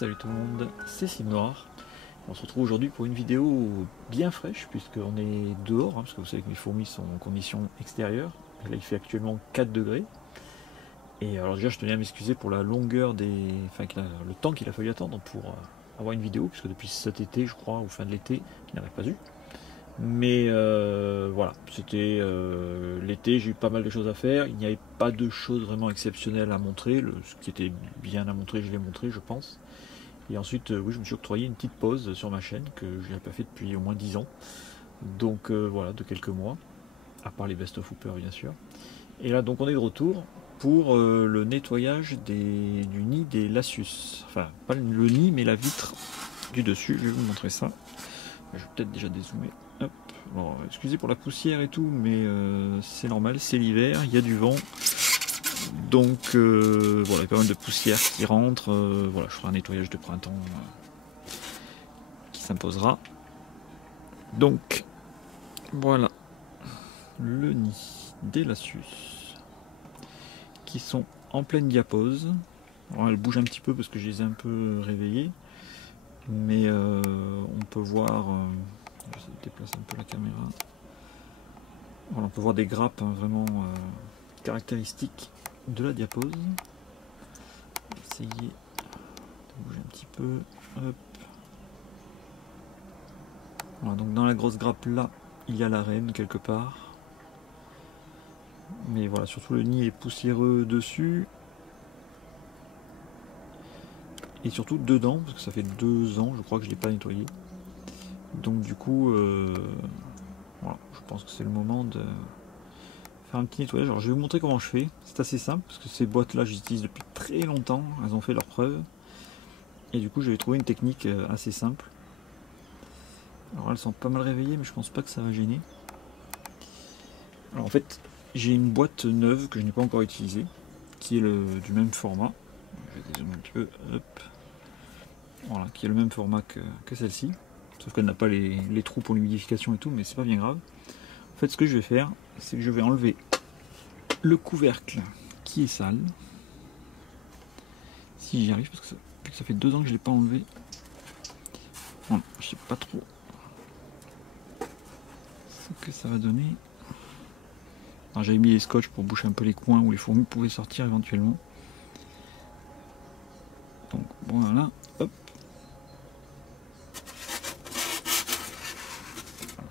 Salut tout le monde, c'est Simnoir. On se retrouve aujourd'hui pour une vidéo bien fraîche puisqu'on est dehors, parce que vous savez que mes fourmis sont en conditions extérieures. Et là il fait actuellement 4 degrés. Et alors déjà je tenais à m'excuser pour la longueur le temps qu'il a fallu attendre pour avoir une vidéo, puisque depuis cet été je crois, ou fin de l'été, il n'y en avait pas eu. Mais voilà, c'était l'été, j'ai eu pas mal de choses à faire. Il n'y avait pas de choses vraiment exceptionnelles à montrer. Ce qui était bien à montrer, je l'ai montré, je pense. Et ensuite, oui, je me suis octroyé une petite pause sur ma chaîne que je n'avais pas fait depuis au moins 10 ans. Donc voilà, de quelques mois, à part les Best of Hooper bien sûr. Et là, donc on est de retour pour le nettoyage du nid des Lasius. Enfin, pas le nid, mais la vitre du dessus. Je vais vous montrer ça. Je vais peut-être déjà dézoomer. Hop. Alors, excusez pour la poussière et tout, mais c'est normal, c'est l'hiver, il y a du vent. Donc voilà, il y a pas mal de poussière qui rentre. Voilà, je ferai un nettoyage de printemps qui s'imposera. Donc voilà le nid des Lasius qui sont en pleine diapause. Alors elles bougent un petit peu parce que je les ai un peu réveillées, mais on peut voir, je vais déplacer un peu la caméra. Voilà, on peut voir des grappes vraiment caractéristiques de la diapose. Essayer de bouger un petit peu. Hop. Voilà, donc dans la grosse grappe là, il y a la reine quelque part. Mais voilà, surtout le nid est poussiéreux dessus. Et surtout dedans, parce que ça fait 2 ans, je crois que je ne l'ai pas nettoyé. Donc du coup, voilà, je pense que c'est le moment de faire un petit nettoyage. Alors je vais vous montrer comment je fais. C'est assez simple, parce que ces boîtes-là, je les utilise depuis très longtemps. Elles ont fait leurs preuves. Et du coup, j'avais trouvé une technique assez simple. Alors elles sont pas mal réveillées, mais je pense pas que ça va gêner. Alors en fait, j'ai une boîte neuve que je n'ai pas encore utilisée, qui est du même format. Je vais dézoomer un petit peu, hop. Voilà, qui est le même format que celle-ci. Sauf qu'elle n'a pas les trous pour l'humidification et tout, mais c'est pas bien grave. En fait, ce que je vais faire, c'est que je vais enlever le couvercle qui est sale. Si j'y arrive, parce que ça fait 2 ans que je ne l'ai pas enlevé. Voilà, je sais pas trop ce que ça va donner. J'avais mis les scotch pour boucher un peu les coins où les fourmis pouvaient sortir éventuellement. Donc voilà, hop.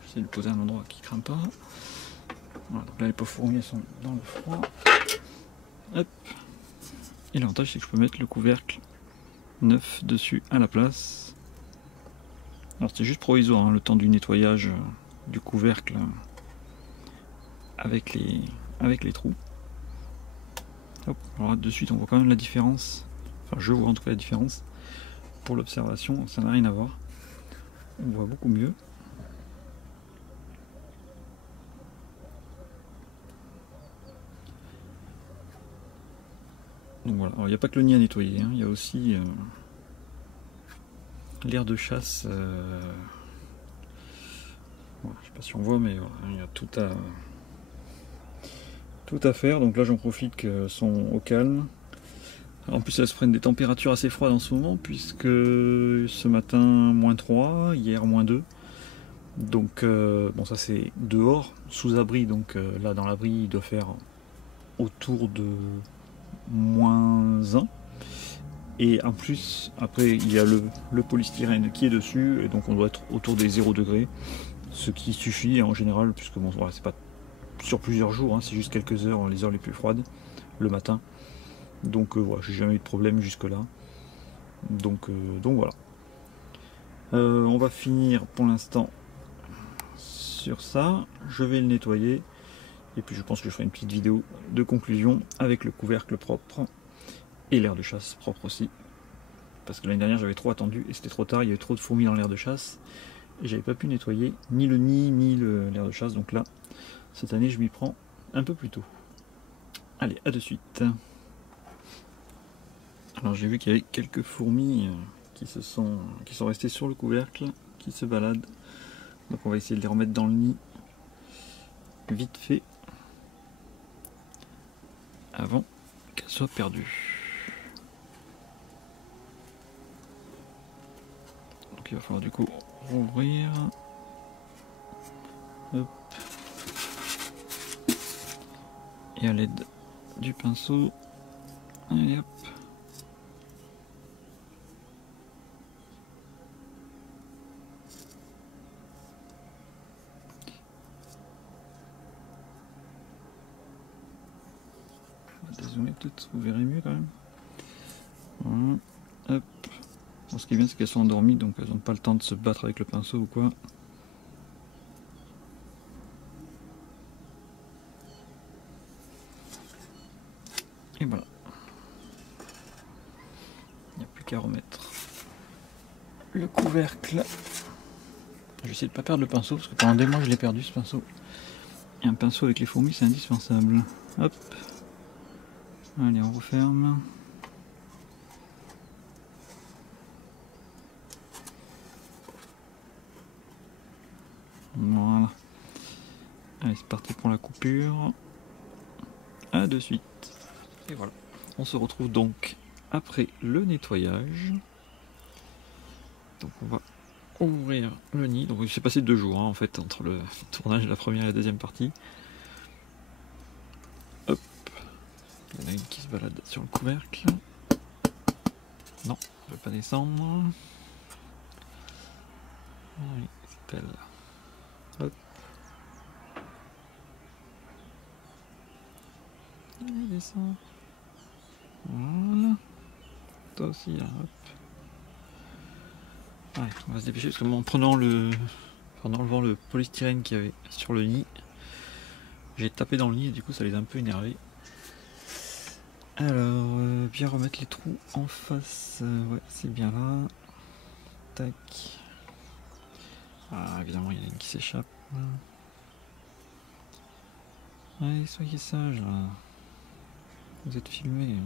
J'essaie de le poser à un endroit qui craint pas. Voilà, donc là les pauvres fourmis sont dans le froid. Hop. Et l'avantage c'est que je peux mettre le couvercle neuf dessus à la place. Alors c'est juste provisoire, hein, le temps du nettoyage du couvercle avec les trous. Hop, alors de suite on voit quand même la différence. Enfin je vois en tout cas la différence. Pour l'observation, ça n'a rien à voir. On voit beaucoup mieux. Donc voilà, alors il n'y a pas que le nid à nettoyer, hein, il y a aussi l'aire de chasse. Voilà, je sais pas si on voit, mais voilà, il y a tout à faire. Donc là j'en profite qu'elles sont au calme. En plus elles se prennent des températures assez froides en ce moment, puisque ce matin -3, hier -2. Donc bon, ça c'est dehors, sous abri, donc là dans l'abri il doit faire autour de -1. Et en plus, après il y a le polystyrène qui est dessus, et donc on doit être autour des 0 degrés, ce qui suffit en général, puisque bon voilà, c'est pas sur plusieurs jours, hein, c'est juste quelques heures, les heures les plus froides, le matin. Donc voilà, j'ai jamais eu de problème jusque là. Donc voilà. On va finir pour l'instant sur ça. Je vais le nettoyer. Et puis je pense que je ferai une petite vidéo de conclusion avec le couvercle propre. Et l'air de chasse propre aussi. Parce que l'année dernière j'avais trop attendu et c'était trop tard, il y avait trop de fourmis dans l'air de chasse. Et j'avais pas pu nettoyer ni le nid ni l'air de chasse. Donc là, cette année je m'y prends un peu plus tôt. Allez, à de suite. Alors j'ai vu qu'il y avait quelques fourmis qui sont restées sur le couvercle, qui se baladent. Donc on va essayer de les remettre dans le nid vite fait avant qu'elles soient perdues. il va falloir du coup rouvrir. Hop. Et à l'aide du pinceau, allez hop. On va dézoomer peut-être, vous verrez mieux quand même. Voilà. Hop. Bon, ce qui est bien, c'est qu'elles sont endormies, donc elles n'ont pas le temps de se battre avec le pinceau ou quoi. Et voilà. Il n'y a plus qu'à remettre le couvercle. Je vais essayer de ne pas perdre le pinceau, parce que pendant des mois je l'ai perdu ce pinceau. Et un pinceau avec les fourmis, c'est indispensable. Hop. Allez, on referme. Voilà. Allez, c'est parti pour la coupure. À de suite. Et voilà. On se retrouve donc après le nettoyage. Donc on va ouvrir le nid. Donc il s'est passé 2 jours en fait entre le tournage de la première et la deuxième partie. Hop. Il y en a une qui se balade sur le couvercle. Non, je ne vais pas descendre. Oui, c'est elle. Hop. Elle descend. Voilà. Toi aussi, hein, hop. Ouais, on va se dépêcher parce que en prenant en enlevant le polystyrène qu'il y avait sur le nid, j'ai tapé dans le nid et du coup ça les a un peu énervés. Alors, bien remettre les trous en face, ouais, c'est bien là. Tac. Ah, évidemment, il y en a une qui s'échappe. Allez, soyez sages là. Vous êtes filmés.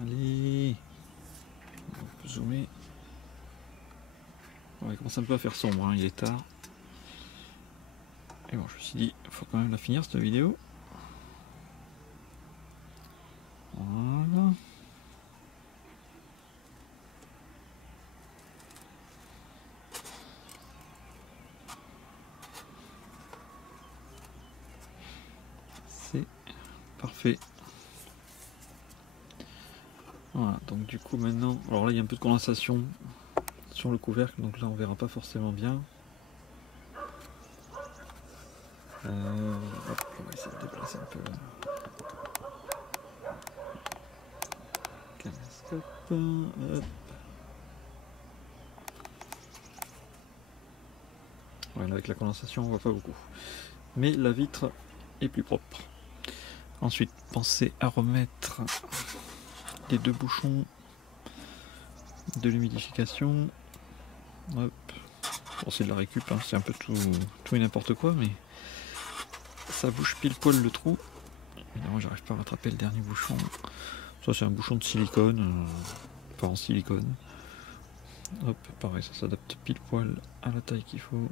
Allez. On peut zoomer. On va commencer un peu à faire sombre, hein, il est tard. Et bon, je me suis dit, il faut quand même la finir cette vidéo. Voilà. C'est parfait. Voilà, donc du coup maintenant, alors là il y a un peu de condensation sur le couvercle, donc là on verra pas forcément bien. Hop, on va essayer de déplacer un peu là. Caméscope, hop. Ouais, là, avec la condensation on voit pas beaucoup. Mais la vitre est plus propre. Ensuite, pensez à remettre les 2 bouchons de l'humidification. Hop. Bon, c'est de la récup, hein, c'est un peu tout et n'importe quoi, mais ça bouge pile poil le trou. Évidemment, j'arrive pas à rattraper le dernier bouchon. Ça, c'est un bouchon de silicone, pas en silicone. Hop, pareil, ça s'adapte pile poil à la taille qu'il faut.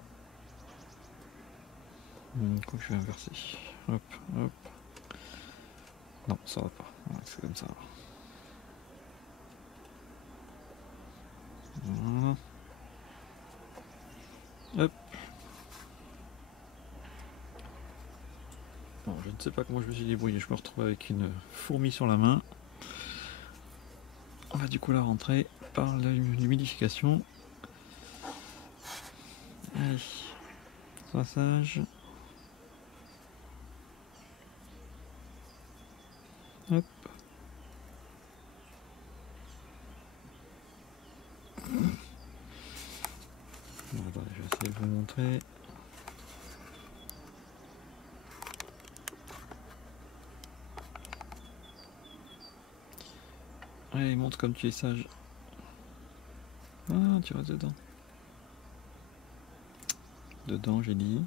Quoi que je vais inverser. Hop, hop. Non, ça va pas. Ouais, c'est comme ça. Voilà. Hop. Bon, je ne sais pas comment je me suis débrouillé. Je me retrouve avec une fourmi sur la main. On va du coup la rentrer par l'humidification. Allez. Sois sage. Hop. Bon, attendez, je vais essayer de vous montrer. Allez, montre comme tu es sage. Ah, tu restes dedans. Dedans, j'ai dit.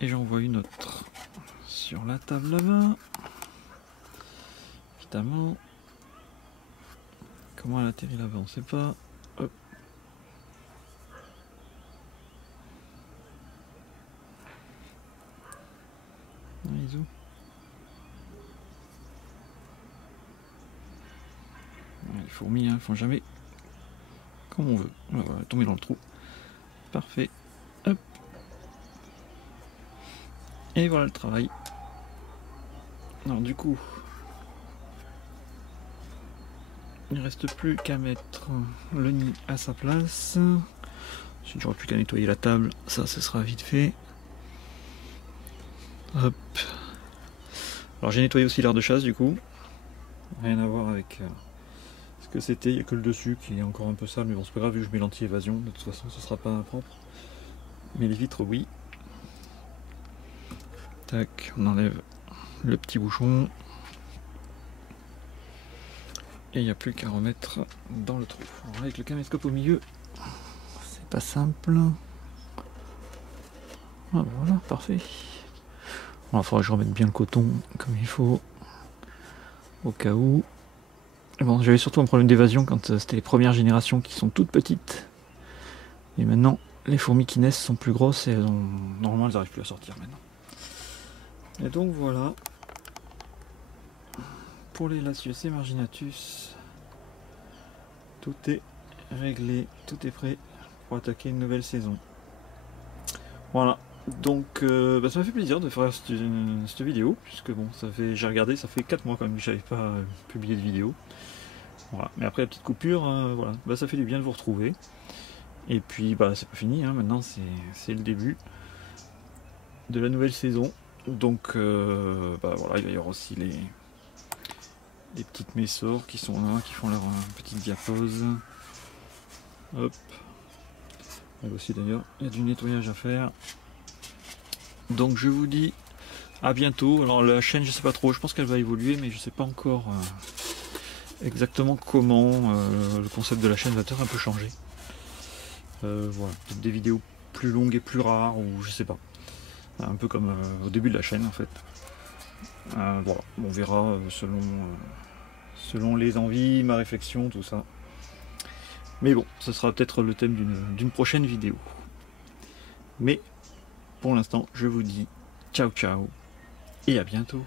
Et j'en vois une autre sur la table là-bas. Évidemment. Comment elle atterrit là-bas, on sait pas. Hop. Ah, ils ont. les fourmis, hein, font jamais comme on veut. Voilà, tomber dans le trou. Parfait. Hop. Et voilà le travail. Alors du coup, il ne reste plus qu'à mettre le nid à sa place. Si j'aurais plus qu'à nettoyer la table, ça ce sera vite fait. Hop. Alors j'ai nettoyé aussi l'aire de chasse du coup. Rien à voir avec ce que c'était, il n'y a que le dessus qui est encore un peu sale, mais bon c'est pas grave vu que je mets l'anti-évasion, de toute façon ce sera pas impropre. Mais les vitres oui. Tac, on enlève le petit bouchon. Et il n'y a plus qu'à remettre dans le trou. Alors avec le caméscope au milieu, c'est pas simple. Ah, voilà, parfait. Il faudra que je remette bien le coton comme il faut, au cas où. Bon, j'avais surtout un problème d'évasion quand c'était les premières générations qui sont toutes petites. Et maintenant, les fourmis qui naissent sont plus grosses et normalement elles n'arrivent plus à sortir maintenant. Et donc voilà. Pour les Lasius marginatus, tout est réglé, tout est prêt pour attaquer une nouvelle saison. Voilà, donc ça m'a fait plaisir de faire cette vidéo, puisque bon, j'ai regardé, ça fait 4 mois quand même que j'avais pas publié de vidéo. Voilà, mais après la petite coupure, voilà, ça fait du bien de vous retrouver. Et puis c'est pas fini, hein, maintenant c'est le début de la nouvelle saison. Donc voilà, il va y avoir aussi les petites messors qui sont là, qui font leur petite diapause. Hop. Là aussi d'ailleurs, il y a du nettoyage à faire. Donc je vous dis à bientôt. Alors la chaîne, je sais pas trop, je pense qu'elle va évoluer, mais je sais pas encore exactement comment le concept de la chaîne va peut-être un peu changer. Voilà, peut-être des vidéos plus longues et plus rares, ou je sais pas. Un peu comme au début de la chaîne en fait. Voilà, on verra selon les envies, ma réflexion, tout ça. Mais bon, ce sera peut-être le thème d'une prochaine vidéo. Mais pour l'instant, je vous dis ciao ciao et à bientôt.